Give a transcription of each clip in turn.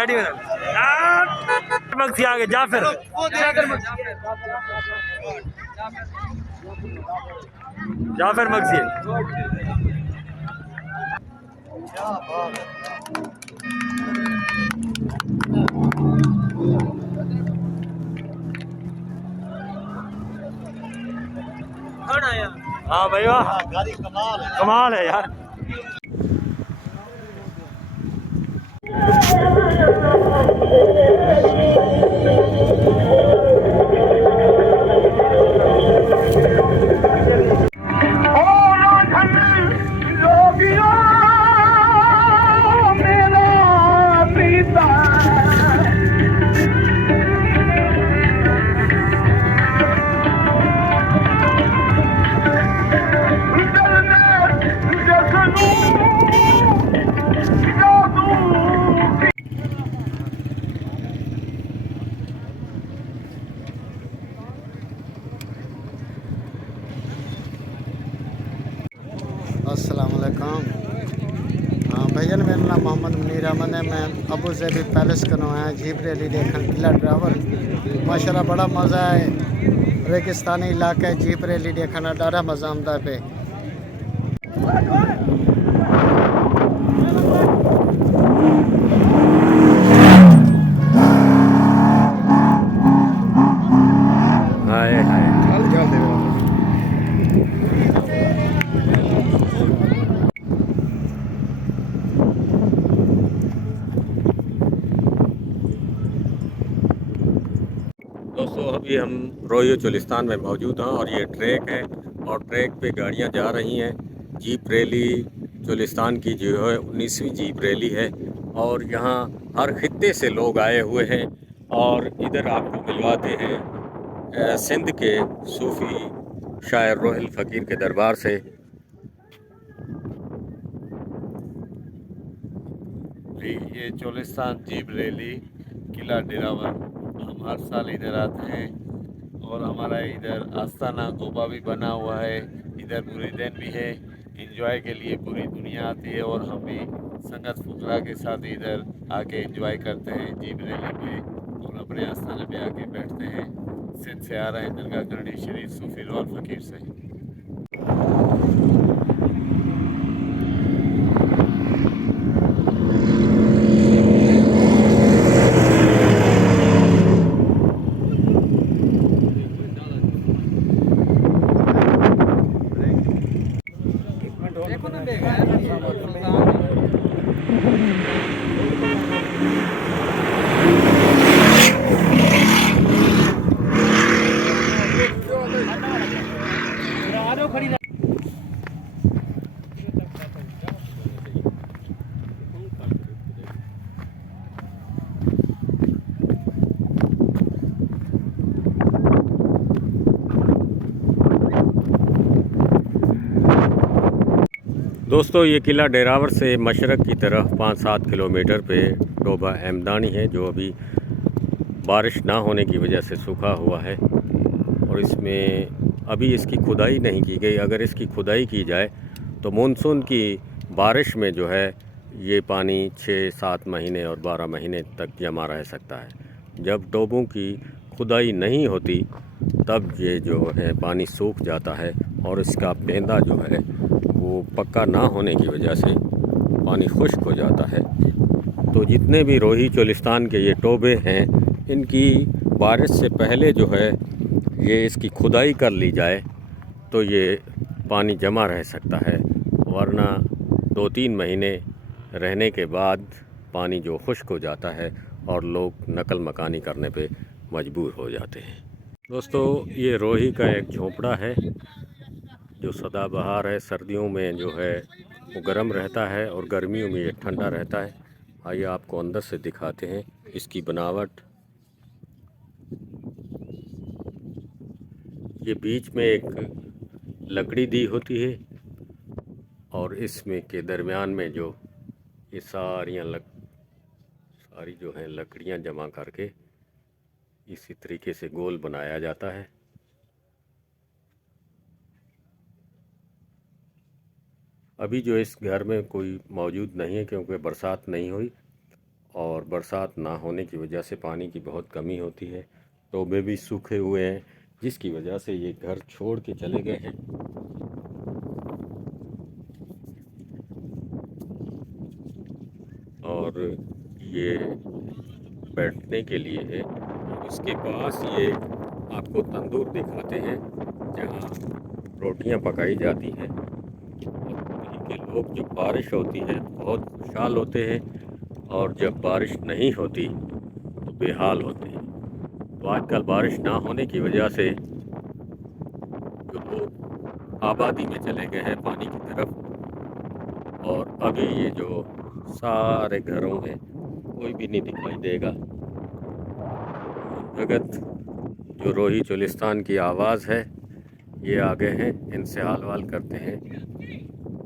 Ready में मक्सी आगे जाफिर जाफिर मक्सी हाँ भाई वाह कमाल है यार। अस्सलाम वालेकुम। हाँ भैया, मेरा नाम मोहम्मद मुनीर अहमद है। मैं अबू ज़ैबी पैलेस का आया जीप रैली देखने किला ड्राइवर माशाल्लाह बड़ा मज़ा है। रेगिस्तानी इलाका है, जीप रैली देखना ॾाढा मज़ा आंदा पे। हाय हाय दोस्तों, अभी हम रोहियो चोलिस्तान में मौजूद हैं और ये ट्रैक है और ट्रैक पे गाड़ियां जा रही हैं। जीप रैली चोलिस्तान की जो है 19वीं जीप रैली है और यहाँ हर खित्ते से लोग आए हुए हैं और इधर आपको मिलवाते हैं सिंध के सूफी शायर रोहिल फ़कीर के दरबार से। ये चोलिस्तान जीप रैली किला डेरावर हम हर साल इधर आते हैं और हमारा इधर आस्ताना गोबा भी बना हुआ है। इधर मुरीदैन भी है, एंजॉय के लिए पूरी दुनिया आती है और हम भी संगत फुकरा के साथ इधर आके एंजॉय करते हैं जीप रैली में और अपने आस्ताना पे आके बैठते हैं। सिंध से आ रहे हैं दरगाह करनी शरीफ सूफी रोहिल फ़कीर से। दोस्तों, ये किला डेरावर से मशरक़ की तरफ 5-7 किलोमीटर पे टोबा एमदानी है जो अभी बारिश ना होने की वजह से सूखा हुआ है और इसमें अभी इसकी खुदाई नहीं की गई। अगर इसकी खुदाई की जाए तो मानसून की बारिश में जो है ये पानी 6-7 महीने और 12 महीने तक जमा रह सकता है। जब टोबों की खुदाई नहीं होती तब ये जो है पानी सूख जाता है और इसका पेंदा जो है वो पक्का ना होने की वजह से पानी खुश्क हो जाता है। तो जितने भी रोही चोलिस्तान के ये टोबे हैं इनकी बारिश से पहले जो है ये इसकी खुदाई कर ली जाए तो ये पानी जमा रह सकता है, वरना 2-3 महीने रहने के बाद पानी जो खुश्क हो जाता है और लोग नकल मकानी करने पे मजबूर हो जाते हैं। दोस्तों, ये रोही का एक झोंपड़ा है जो सदाबहार है। सर्दियों में जो है वो गर्म रहता है और गर्मियों में ये ठंडा रहता है। आइए आपको अंदर से दिखाते हैं इसकी बनावट। ये बीच में एक लकड़ी दी होती है और इसमें के दरमियान में जो ये सारी जो हैं लकड़ियां जमा करके इसी तरीके से गोल बनाया जाता है। अभी जो इस घर में कोई मौजूद नहीं है क्योंकि बरसात नहीं हुई और बरसात ना होने की वजह से पानी की बहुत कमी होती है। टोबे भी सूखे हुए हैं, जिसकी वजह से ये घर छोड़ के चले गए हैं। और ये बैठने के लिए है। इसके पास ये आपको तंदूर दिखाते हैं जहाँ रोटियां पकाई जाती हैं। और वहीं के लोग, जब बारिश होती है बहुत खुशहाल होते हैं, और जब बारिश नहीं होती तो बेहाल होते हैं। तो आजकल बारिश ना होने की वजह से जो लोग आबादी में चले गए हैं पानी की तरफ, और अभी ये जो सारे घरों में कोई भी नहीं दिखाई देगा। भगत जो रोही चोलिस्तान की आवाज़ है, ये आ गए हैं, इनसे हाल वाल करते हैं।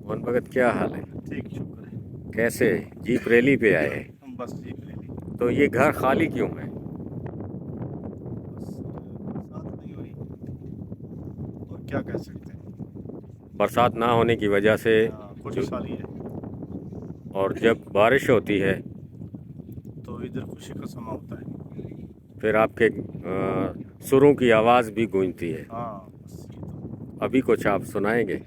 मोहन भगत, क्या हाल है? ठीक, शुक्र है। कैसे जीप रैली पे आए हैं? हम बस जीप ले ली। तो ये घर खाली क्यों है? बस बरसात नहीं हो रही, और क्या कह सकते हैं। बरसात ना होने की वजह से खुशहाली है, और जब बारिश होती है तो इधर खुशी का समा होता है। फिर आपके सुरों की आवाज़ भी गूंजती है। हाँ, बस ये तो। अभी कुछ आप सुनाएंगे?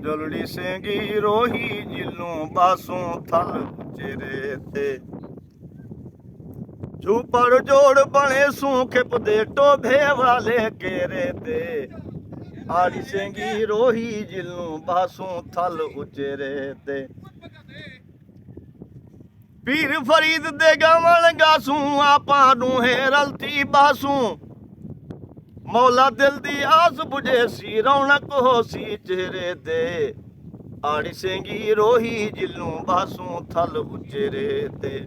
जलड़ी सेंगी रोही जिलों बासों थल चेरे थे, झूपड़ जोड़ बने सूखे पदे टोभे वाले केरे थे। आड़ी सेंगी रोही जिलों बासों थल उचेरे थे, पीर फरीद दे गवन गासू आपा नूहे रलती बासू। मौला दिल दी आस बुझे सी रौनक हो सी चेहरे दे। आड़ी सेंगी रोही जिलों बासू थल उचेरे थे,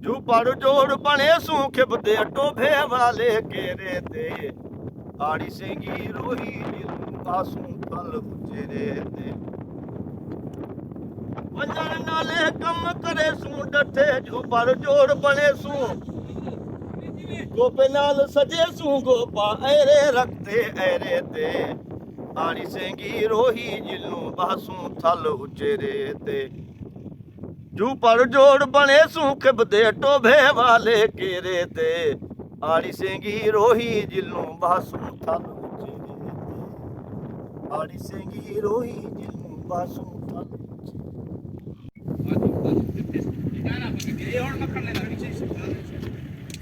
झूपड़ जोड़ बने सू खिबदे टोभे वाले केरे थे। आड़ी सेंगी रोही जिलों बासू थल उचेरे थे, वजन नाले कम करे सू डठे झूपड़ जोड़ बने सू। गोपे नाल सजे सू गोपा ऐरे रखते ऐरे ते। आड़ी सेंगी रोही जिलों बासू थल उचेरे ते, झूपड़ जोड़ बने सू खिबदे टोभे वाले केरे ते। आड़ी सेंगी रोही जिलों बासू थल उचेरे ते। आड़ी सेंगी रोही जिलों बासू थल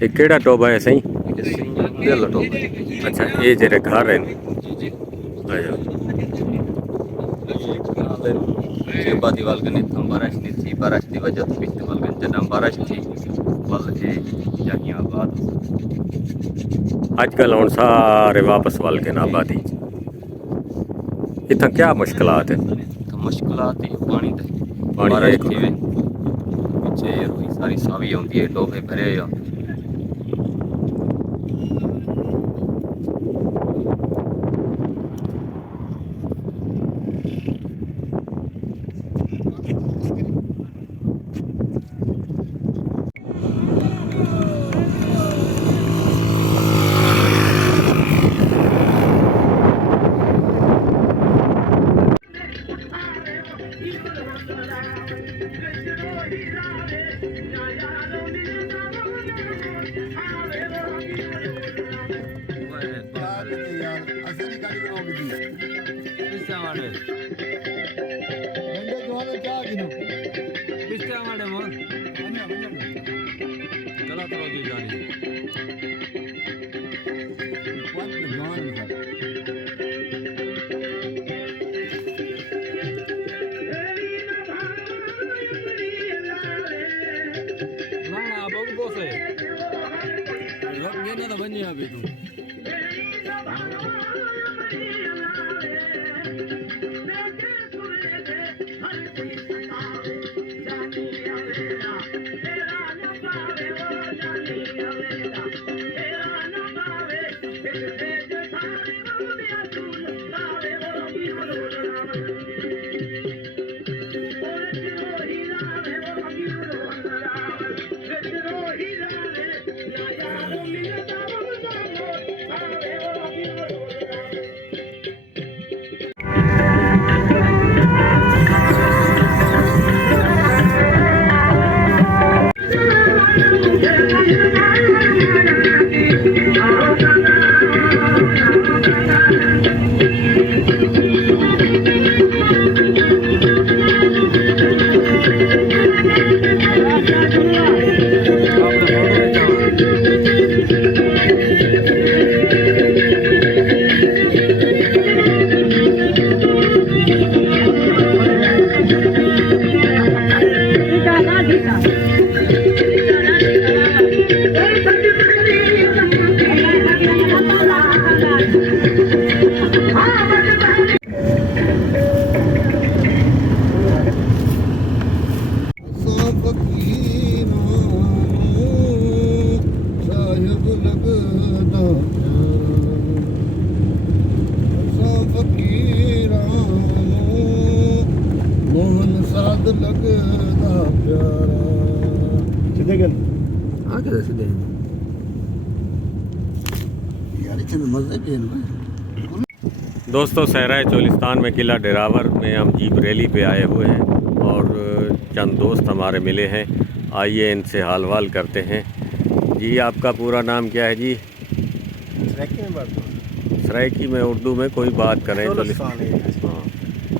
ये केड़ा टोबा है सही? दिल टोबा। अच्छा, ये जेरे घर है। अच्छा, चेबा दीवाल के निथम बारिश नहीं थी, बारिश की वजह तो पिछले वाल के जन्म बारिश थी वल ये जाहिया बाद आजकल हुण सारे वापस वल के आबादी। इतना क्या मुश्किलात है? तो मुश्किलात ही पानी दे पानी बारिश है। थी वे पीछे रोई सारी सावी आउंदी है, टोबे भरे या लगदा प्यारा सीधे गल आगे सीधे यार इतने मजे भी हैं दोस्तों सहराए चोलिस्तान में किला डेरावर में हम जीप रैली पे आए हुए हैं और चंद दोस्त हमारे मिले हैं। आइए इनसे हाल वाल करते हैं। जी आपका पूरा नाम क्या है जी? सराइकी में उर्दू में कोई बात करें चोलिस्तान है। हाँ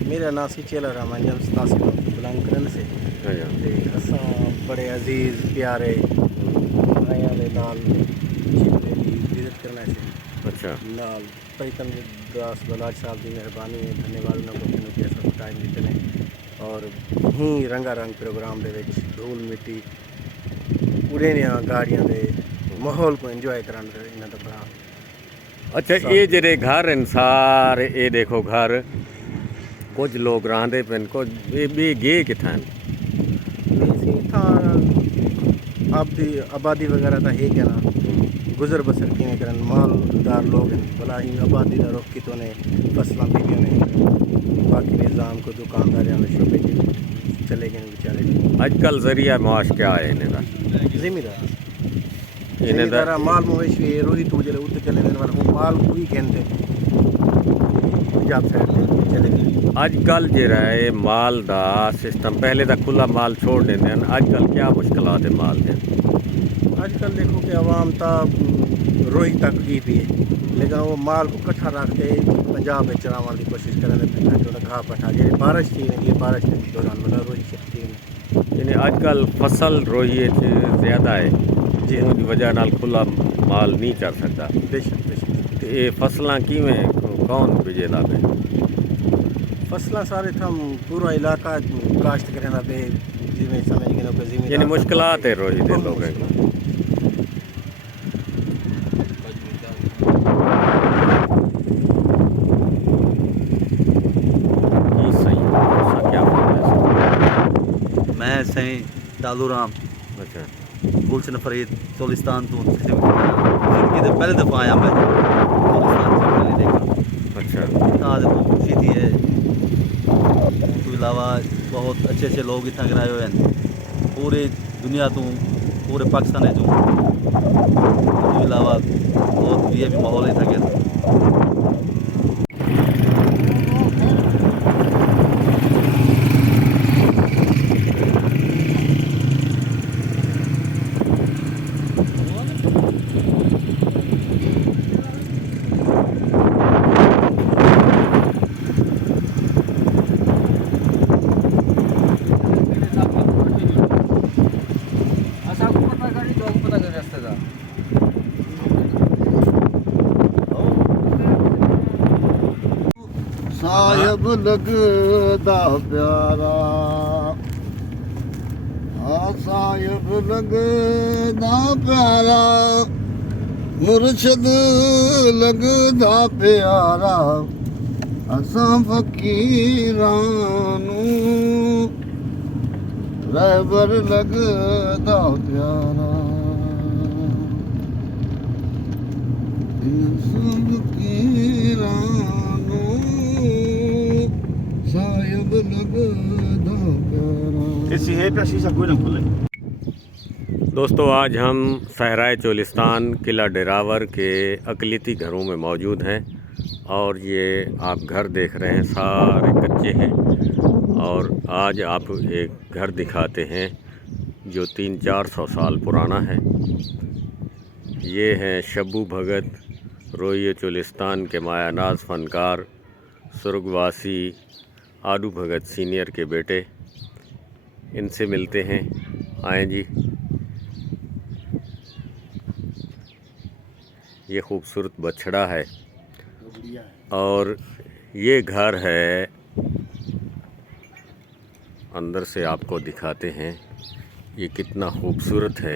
मेरा नाम सी चेला रहमान जब 87 बिलोंग करने से अच्छा ते असां बड़े अजीज प्यारे आया दे नाल विजिट करने से अच्छा नाल पैतन दास बलाज साहब की मेहरबानी है। धन्यवाद उन्होंने कि ऐसा टाइम देते हैं और ही रंगारंग प्रोग्राम दे विच धूल मिट्टी उड़े गाड़ियां दे माहौल को एंजॉय कराने दे इन्हां दा बड़ा अच्छा ये जेरे घर हैं सारे ये देखो घर कुछ लोग रहंदे पेन को ये गे किथा इसी था आबादी वगैरह था है क्या ना गुजर बसर किमें करन मालदार लोग हैं भला ही आबादी का रुख की तो ने फसलां बीजियां ने बाकी निज़ाम को दुकानदार ने शोबे चले गए बेचारे आजकल जरिया माश क्या है इन्हें दा जिम्मेदार इन्हें जिम्मेदार दा माल मवेशी रोही तू जले उत चले गए वो माल कोई कहते पंजाब साइड चले गए आजकल जेरा है माल दा सिस्टम पहले दा खुला माल छोड़ देते हैं आजकल क्या मुश्किलात है माल दे आजकल देखो कि आवाम ता रोही तक की भी है लेकिन वो माल को इकट्ठा रखते पंजाब में चलाने की कोशिश करें घाह पट्ठा जी बारिश थी ये बारिश के दौरान मतलब रोही शक्ति यानी आजकल फसल रोही ज़्यादा है जिसकी वजह नाल खुला माल नहीं चल सकता बेशक बेशक ते ये फसलां किवें कौन बिजेदा पे फसला सारे थम पूरा इलाका काश्त करना पे जिमें समझ गए कि जिम्मेदार यानी मुश्किलात है रोही दे लोगों को जी सही अच्छा क्या बोलते हैं मैं सही दादूराम अच्छा गुलशन फरीद चोलिस्तान तो जिंदगी से पहले दफ़ा आया मैं चोलिस्तान से पहले देखा अच्छा आज बहुत खुशी थी है उसके अलावा बहुत अच्छे अच्छे लोग इतना गिराए हुए हैं पूरी दुनिया तो पूरे पाकिस्तान है जो उसके अलावा बहुत ये भी माहौल है था क्या साहिब लगदा प्यारा साहिब लगदा प्यारा मुर्शद लगदा प्यारा असां फकीरां नूं रहबर लगदा प्यारा असां फकीरां साहिब लगदा प्यारा ऐसी है पे शीशा कोई ना खोले। दोस्तों आज हम सहराए चोलिस्तान किला डेरावर के अकलीती घरों में मौजूद हैं और ये आप घर देख रहे हैं सारे कच्चे हैं और आज आप एक घर दिखाते हैं जो 300-400 साल पुराना है। ये हैं शब्बू भगत रोइये चोलिस्तान के मायानाज फनकार सुर्गवासी आडू भगत सीनियर के बेटे। इनसे मिलते हैं, आएँ जी। ये खूबसूरत बछड़ा है और ये घर है, अंदर से आपको दिखाते हैं ये कितना खूबसूरत है।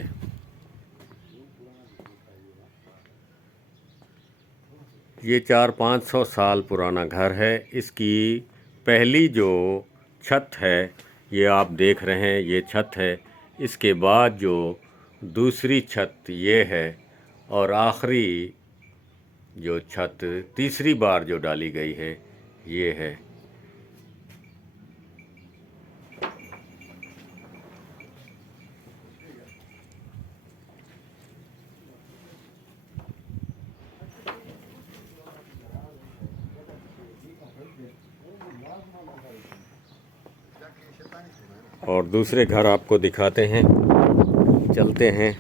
ये 400-500 साल पुराना घर है। इसकी पहली जो छत है ये आप देख रहे हैं, ये छत है। इसके बाद जो दूसरी छत ये है और आखिरी जो छत तीसरी बार जो डाली गई है ये है। और दूसरे घर आपको दिखाते हैं, चलते हैं।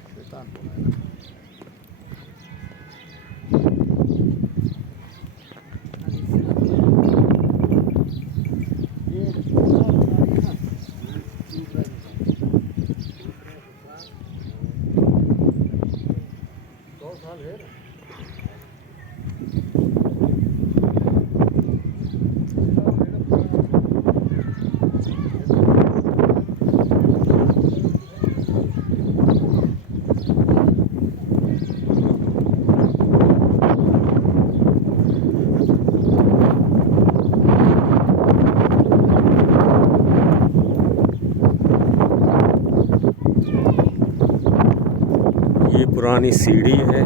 ये पुरानी सीढ़ी है।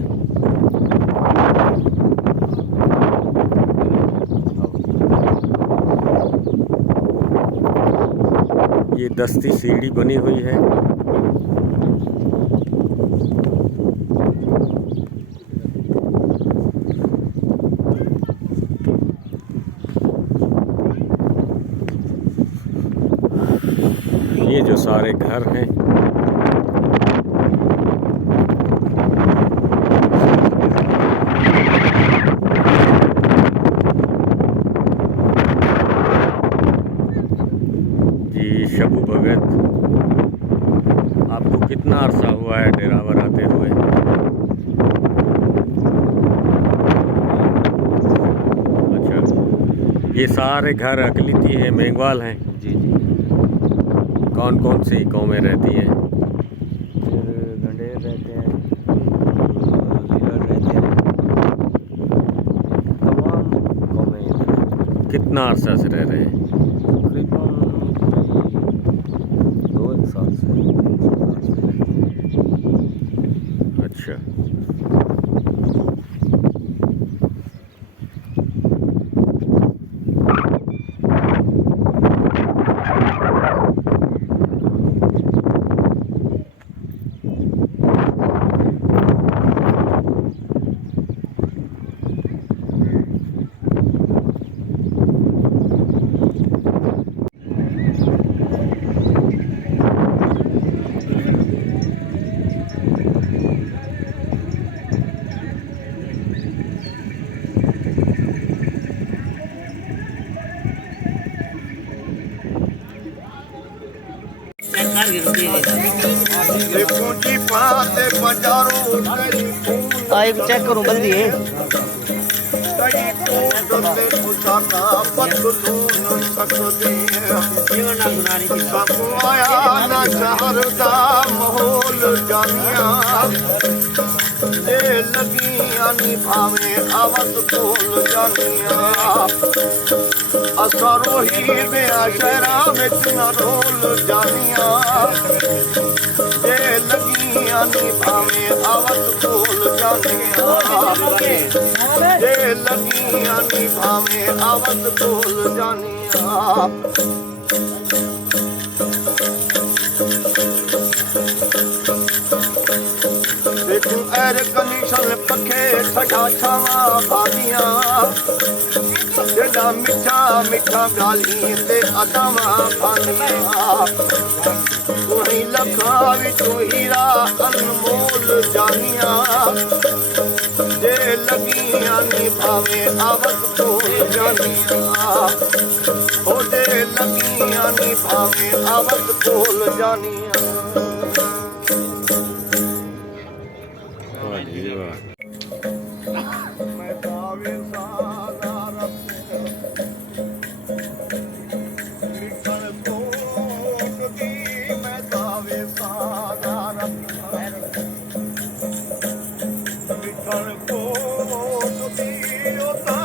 ये दस्ती सीढ़ी बनी हुई है। ये जो सारे घर हैं शबू भगत, आपको कितना अरसा हुआ है डेरावर आते हुए? अच्छा, ये सारे घर अकलिती हैं, मेघवाल हैं? जी जी। कौन कौन सी कौमें रहती हैं? फिर गंडेर रहते हैं, लीलर रहते हैं, तमाम कौमें इधर हैं। कितना अरसा से रह रहे हैं? तकरीबन 2 साल से 3 साल से। अच्छा, देखो जी पाते बजारो एक चेक करूं बंदी है कई कोते उसाका बदलू न सकदे सबको आया ना शहर दा माहौल जानिया जे लगियां निभावे आवाज बोल जानिया असरो ही दे शहरा विच न रोल जानिया जे लगियां निभावे आवाज बोल जानिया जे लगियां निभावे आवाज बोल जानिया देखूं एर कंडीशन पखे ठठा छावा भागियां जेड़ा मिठा मिठा गाली ते अदावा भागियां तुही लखा विचों हीरा अनमोल जानिया जे लगियां निभावे आवाज बोल जानिया ओ जे लगियां निभावे आवाज बोल जानिया मैं दावे सादा लिखण कोट दी मैं दावे सादा लिखण कोट दी ओता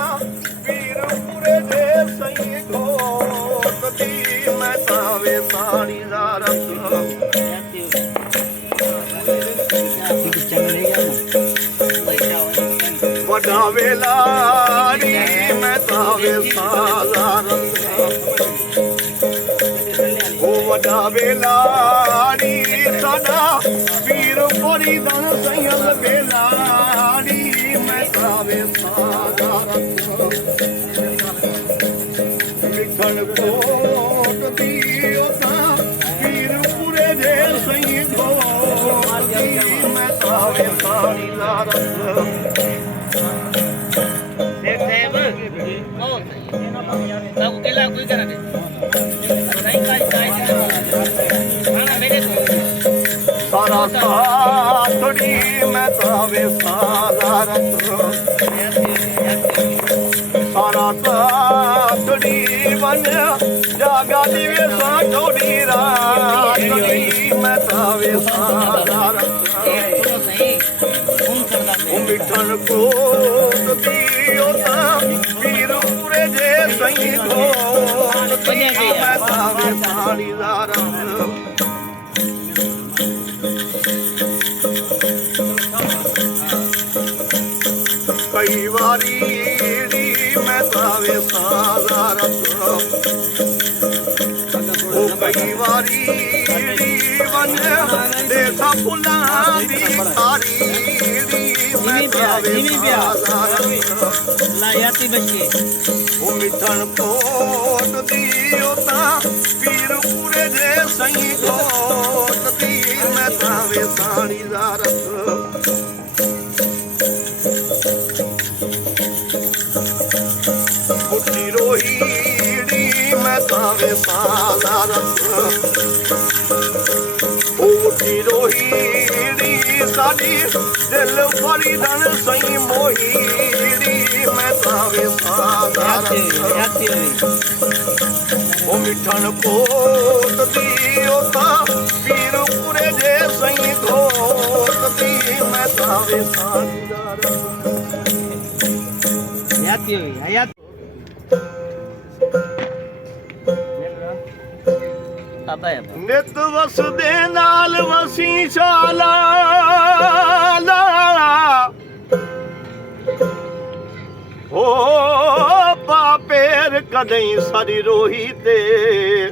पीर पूरे दे सही घोट दी मैं दावे साड़ी दा वडा वेलाड़ी मैं तावे सालार ओ वडा वेलाड़ी साडा पीर परी दन सैयल वेलाड़ी मैं तावे सालार लिखण कोट दी ਉਤਾਂ ਪੀਰ ਪੂਰੇ ਦੇ ਸਹੀ ਧੋਤੀ ਮੈਂ ਤਾਵੇ ਸਾਰੀ ਲਾਰਤ ਸਾਰਾ ਸਾਥੜੀ ਮੈਂ ਤਾਵੇ ਸਾਲਾਰਤ ਸਾਰਾ ਸਾਥੜੀ ਬਣ ਜਾਗਾ ਦੀਵੇ ਸਾਥੜੀ ਰਾਤੜੀ ਮੈਂ ਤਾਵੇ ਸਾਲਾਰਤ ਮਿੱਠਣ ਕੋਟ ਦੀ ਉਤਾਂ ਪੀਰ ਪੂਰੇ ਜੇ ਸਹੀ ਧੋਤੀ ਮੈਂ ਤਾਵੇ ਸਾਰੀ ਲਾਰਤ ਕਈ ਵਾਰੀ ਨੀ ਮੈਂ ਤਾਵੇ ਸਾਲਾਰਤ ਉਹ ਕਈ ਵਾਰੀ ਨੀ ਵਨ ਦੇਖਾ ਫੁੱਲਾਂ ਦੀ ਖਾਰੀ ਨੀ ਮੈਂ ਤਾਵੇ ਸਾਲਾਰਤ ਲਾਇਆਤੀ ਬੱਚੇ ਉਹ ਮਿੱਠਣ ਕੋਟ ਦੀ ਉਤਾਂ ਪੀਰ ਪੂਰੇ ਦੇ ਸਹੀ ਕੋਟ ਦੀ ਮੈਂ ਤਾਵੇ ਸਾੜੀ ਲਾਰਤ ਉੱਚੀ ਰੋਹੀੜੀ ਮੈਂ ਤਾਵੇ ਸਾਲਾਰਤ ਉੱਚੀ ਰੋਹੀੜੀ ਸਾਡੀ ਦਿਲ ਫੜੀ ਦਨ ਸਹੀ ਮੋਹੀੜੀ ਮੈਂ ਤਾਵੇ ਸਾਲਾਰਤ ਉਹ ਮਿੱਠਣ ਕੋਟ ਦੀ ਉਤਾਂ ਪੀਰ ਪੂਰੇ ਦੇ ਸਹੀ ਕੋਟ ਦੀ ਮੈਂ ਤਾਵੇ ਸਾਲਾਰਤ ਹਯਾਤੀ ਹੋਈ ਹਯਾਤ ਨਿਤ ਵਸਦੇ ਨਾਲ ਵਸੀ ਸ਼ਾਲਾ ਹੋ ਪਾਪੇਰ ਕਦਈ ਸਾਰੀ ਰੋਹੀ ਤੇ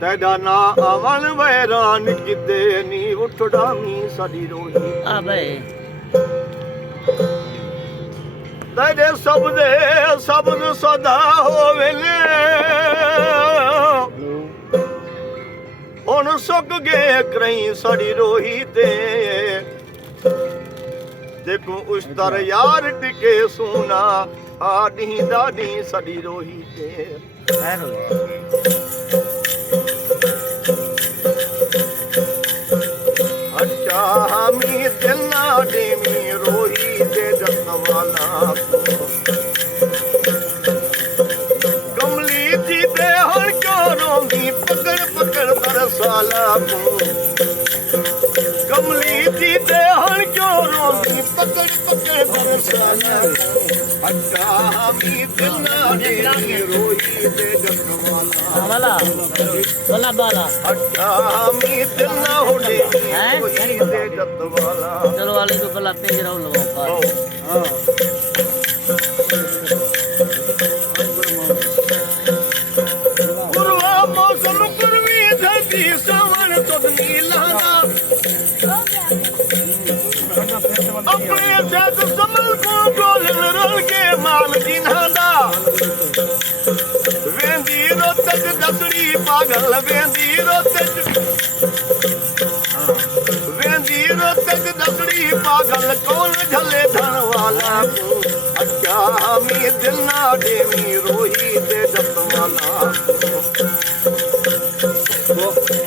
ਤੈਦਾ ਨਾ ਆਵਣ ਵੈਰਾਨ ਕਿਤੇ ਨੀ ਉਠੜਾਵੀਂ ਸਾਡੀ ਰੋਹੀ ਆ ਬਈ ਤੇਰੇ ਸਬਦ ਸਦਾ ਹੋਵੇ ਹੁਣ ਸੁੱਕ ਗਏ ਕਰਈ ਸਾਡੀ ਰੋਹੀ ਤੇ ਦੇਖੋ ਉਸਤਰ ਯਾਰ ਟਿਕੇ ਸੋਨਾ ਆਡੀ ਦਾਦੀ ਸਾਡੀ ਰੋਹੀ ਤੇ ਅੱਛਾ ਹਮੀ ਦਿਲ ਨਾ ਦੇਵੀ ਰੋਹੀ ਤੇ ਜਤ ਵਾਲਾ ਕਮਲੀ ਜੀ ਤੇ ਹਰ ਕਿਉਂ ਰੋਂਦੀ ਪਕੜ ਪਕੜ ਬਰਸਾਲਾ ਕੋ ਕਮਲੀ ਜੀ ਤੇ ਹਰ ਕਿਉਂ ਰੋਂਦੀ ਪਕੜ ਪਕੜ ਬਰਸਾਲਾ ਅੱਛਾ ਹਮੀ ਦਿਲ ਨਾ ਦੇਵੀ ਰੋਹੀ ਤੇ ਜਤ ਵਾਲਾ ਵਾਲਾ ਵਾਲਾ ਬਾਲਾ ਅੱਛਾ ਹਮੀ ਦਿਲ ਨਾ ਹੋਣੀ ਰੋਹੀ ਤੇ ਜਤ ਵਾਲਾ ਚਲੋ ਵਾਲੇ ਤੋਂ ਪਹਿਲਾਂ ਤੇਜ ਰਹੋ ਲਵਾਓ ਗੁਰੂਆ ਮੌਸਮ ਗੁਰਵੀ ਧਰਤੀ ਸਾਵਣ ਤੁਧ ਨੀਲਾਨਾ ਆਪਣੇ ਜਦ ਸਮਲ ਕੋ ਗੋਲਨ ਰਲ ਕੇ ਮਾਲ ਜਿਨ੍ਹਾਂ ਦਾ ਵੇਂਦੀ ਰੋਤਕ ਦਸੜੀ ਪਾਗਲ ਵੇਂਦੀ ਰੋਤਕ ਦਸੜੀ ਪਾਗਲ ਕੌਣ ਝਲੇ ਧਨ ਵਾਲਾ ਕੋ ਅੱਛਾ ਮੀ ਦਿਲ ਨਾ ਦੇਵੀ ਰੋਹੀ ਤੇ ਜਤ ਵਾਲਾ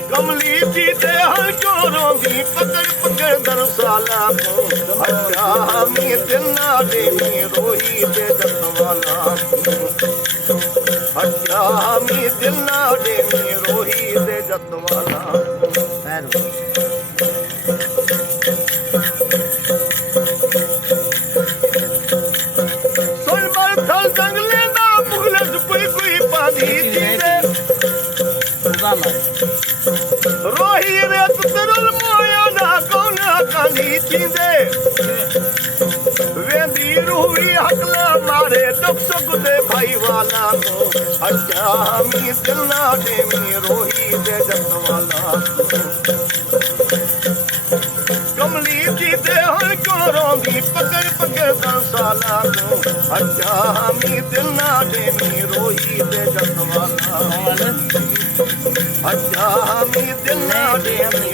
ਕਮਲੀ ਜੀ ਤੇ ਹਰ ਕਿਉਂ ਰੋਂਦੀ ਪਕੜ ਪਕੜ ਦਰਸਾਲਾ ਕੋ ਅੱਛਾ ਮੀ ਦਿਲ ਨਾ ਦੇਵੀ ਰੋਹੀ ਤੇ ਜਤ ਵਾਲਾ ਅੱਛਾ ਮੀ ਦਿਲ ਨਾ ਦੇਵੀ ਰੋਹੀ ਤੇ ਜਤ ਵਾਲਾ ਜੰਗਲੇ ਦਾ ਮੁਗਲਸ ਕੋਈ ਪਾਦੀ ਜੀਦੇ ਰੋਹੀ ਰੇਤ ਤਰਲ ਮੋਇਆ ਨਾ ਕੋਨਾ ਕਾਲੀ ਜੀਦੇ ਵੇਂਦੀ ਰੂਹੀ ਹਕਲਾ ਮਾਰੇ ਦੁੱਖ ਸੁੱਖ ਦੇ ਭਾਈ ਵਾਲਾ ਕੋ ਅੱਛਾ ਮੀ ਦਿਲ ਨਾ ਦੇਵੀ ਰੋਹੀ ਦੇ ਜਤ ਵਾਲਾ ਕਮਲੀ ਜੀ ਤੇ ਹਰ ਕਿਉਂ ਰੋਂਦੀ ਪਕੜ ਪਕੜ ਦਰਸਾਲਾ ਕੋ ਅੱਛਾ ਮੀ ਦਿਲ ਨਾ ਦੇਵੀ ਰੋਹੀ ਤੇ ਜਤ ਵਾਲਾ मी दिना देनी